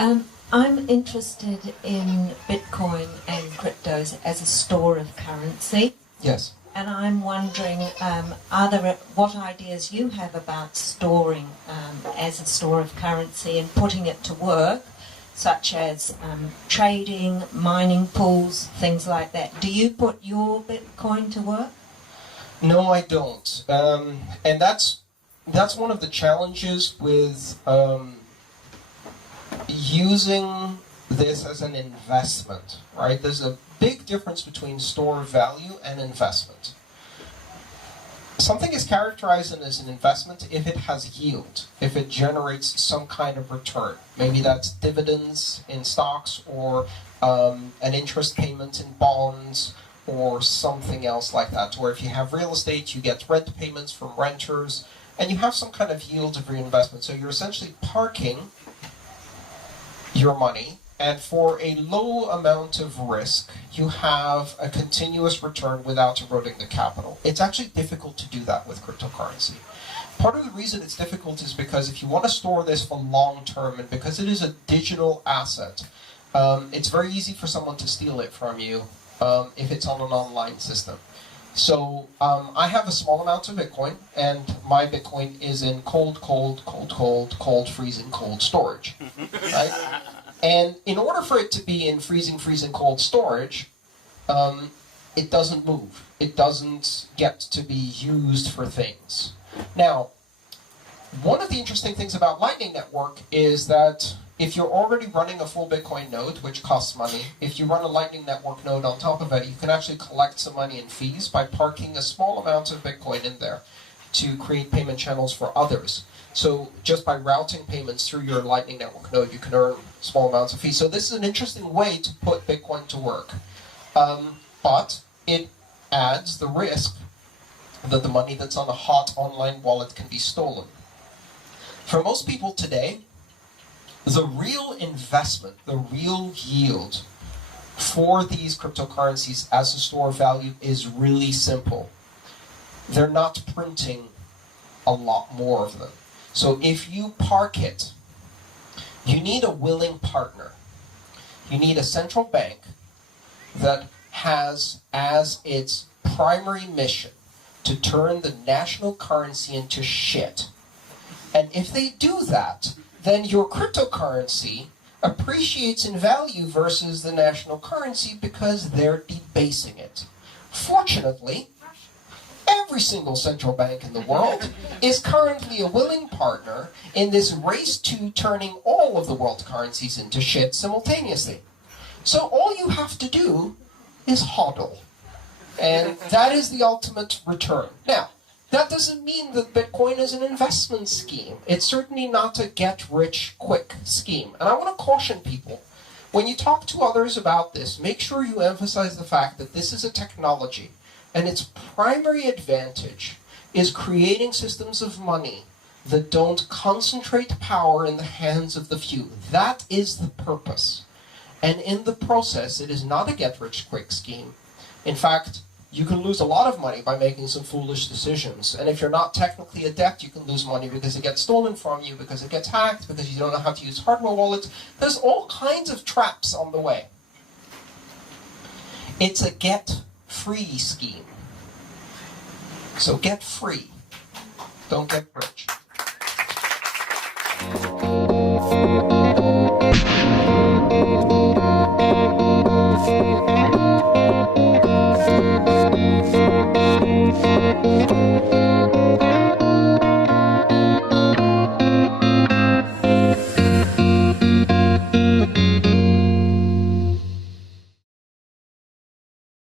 I'm interested in Bitcoin and cryptos as a store of currency. Yes. And I'm wondering, what ideas you have about storing as a store of currency and putting it to work, such as trading, mining pools, things like that. Do you put your Bitcoin to work? No, I don't. And that's one of the challenges with using this as an investment, right? There's a big difference between store value and investment. Something is characterized as an investment if it has yield, if it generates some kind of return. Maybe that's dividends in stocks or an interest payment in bonds or something else like that. Or if you have real estate, you get rent payments from renters and you have some kind of yield of your investment. So you're essentially parking your money, and for a low amount of risk, you have a continuous return without eroding the capital. It's actually difficult to do that with cryptocurrency. Part of the reason it's difficult is because if you want to store this for long term, and because it is a digital asset, it's very easy for someone to steal it from you if it's on an online system. So I have a small amount of Bitcoin, and my Bitcoin is in cold, freezing cold storage, right? And in order for it to be in freezing cold storage, it doesn't move. It doesn't get to be used for things. Now, one of the interesting things about Lightning Network is that if you're already running a full Bitcoin node, which costs money, if you run a Lightning Network node on top of it, you can actually collect some money in fees by parking a small amount of Bitcoin in there to create payment channels for others. So just by routing payments through your Lightning Network node, you can earn small amounts of fees. So this is an interesting way to put Bitcoin to work. But it adds the risk that the money that's on a hot online wallet can be stolen. For most people today, the real investment, the real yield for these cryptocurrencies as a store of value is really simple. They're not printing a lot more of them. So if you park it, you need a willing partner. You need a central bank that has as its primary mission to turn the national currency into shit. And if they do that, then your cryptocurrency appreciates in value versus the national currency because they're debasing it. Fortunately, every single central bank in the world is currently a willing partner in this race to turning all of the world currencies into shit simultaneously. So all you have to do is HODL. And that is the ultimate return. Now, that doesn't mean that Bitcoin is an investment scheme. It's certainly not a get-rich-quick scheme. And I want to caution people, when you talk to others about this, make sure you emphasize the fact that this is a technology, and its primary advantage is creating systems of money that don't concentrate power in the hands of the few. That is the purpose. And in the process, it is not a get-rich-quick scheme. In fact, you can lose a lot of money by making some foolish decisions. And if you're not technically adept, you can lose money because it gets stolen from you, because it gets hacked, because you don't know how to use hardware wallets. There's all kinds of traps on the way. It's a get-free scheme. So get free. Don't get rich.